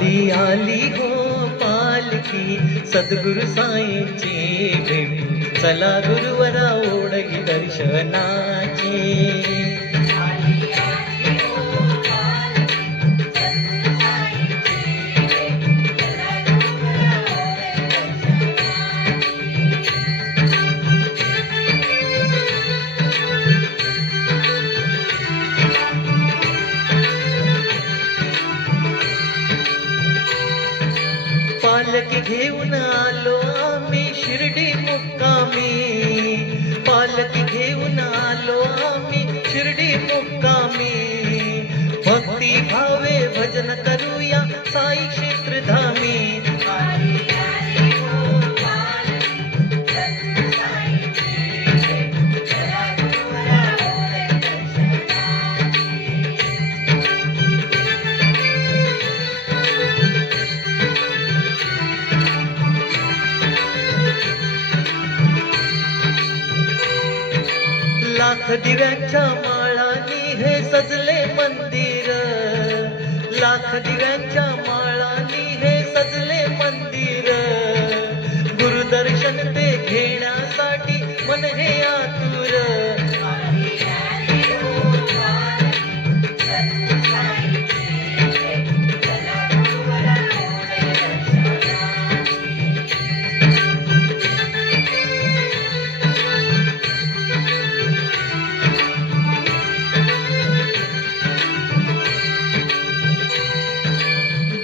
आली आली गोपाल पालखी सद्गुरु साईंची भेट चला गुरुवरा ओढगी दर्शनाची. घेऊन आलो आम्ही शिर्डी मुक्कामी. पालक घेऊन आलो आम्ही शिर्डी मुक्कामी. भक्ती भावे भजन कर दिव्यांच्या माळानी हे सजले मंदिर. लाख दिव्यांच्या माळानी हे सजले मंदिर. गुरुदर्शन ते घेण्यासाठी मन हे आतुर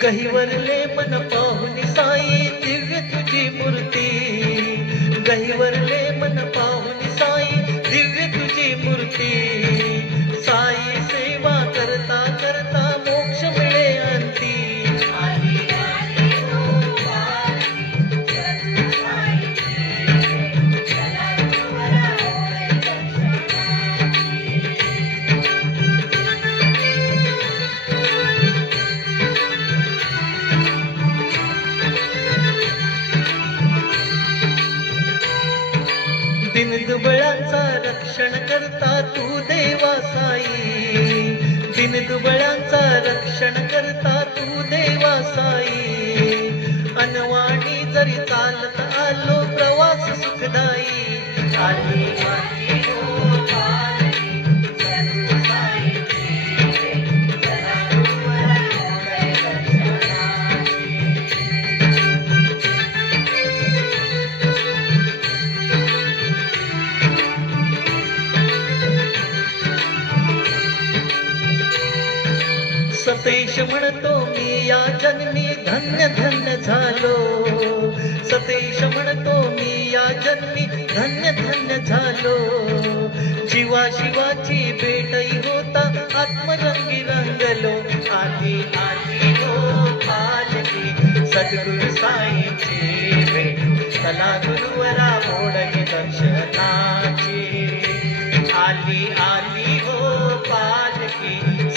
गहिवरले मन पाहुनी साई दिव्य तुझी मूर्ती. गहिवरले मन पाहुनी साई दिन दुबळांचा रक्षण करता तू देवा साई. अनवाणी जरी चालत आलो प्रवास सुखदाई आली सतेश म्हणतो मी या जन्मी धन्य धन्य झालो. सतेश म्हणतो मी या जन्मी धन्य धन्य झालो. शिवा शिवाची भेटही होता आत्मरंगी रंगलो. आधी आधी हो पालकी सद्गुरु साईंची भेट. चला गुरुवरा मोडगी दर्शनाची आली आली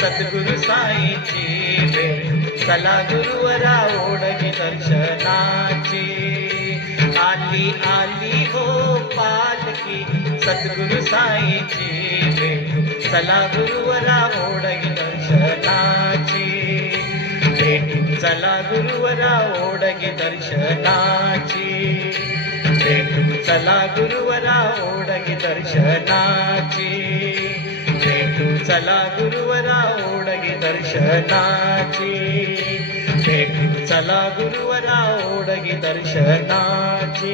सद्गुरु साईची भेट चला गुरुवरा ओढगी दर्शनाची. आली आली हो पालकी सद्गुरु साईची भेट चला गुरुवरा ओढगी दर्शनाची. भेट चला गुरुवरा ओढगी दर्शनाची. भेटू चला गुरुवरा ओढगी दर्शनाची. चला गुरुवरा ओढगे दर्शनाची. भेटू चला गुरुवरा ओढगे दर्शनाची.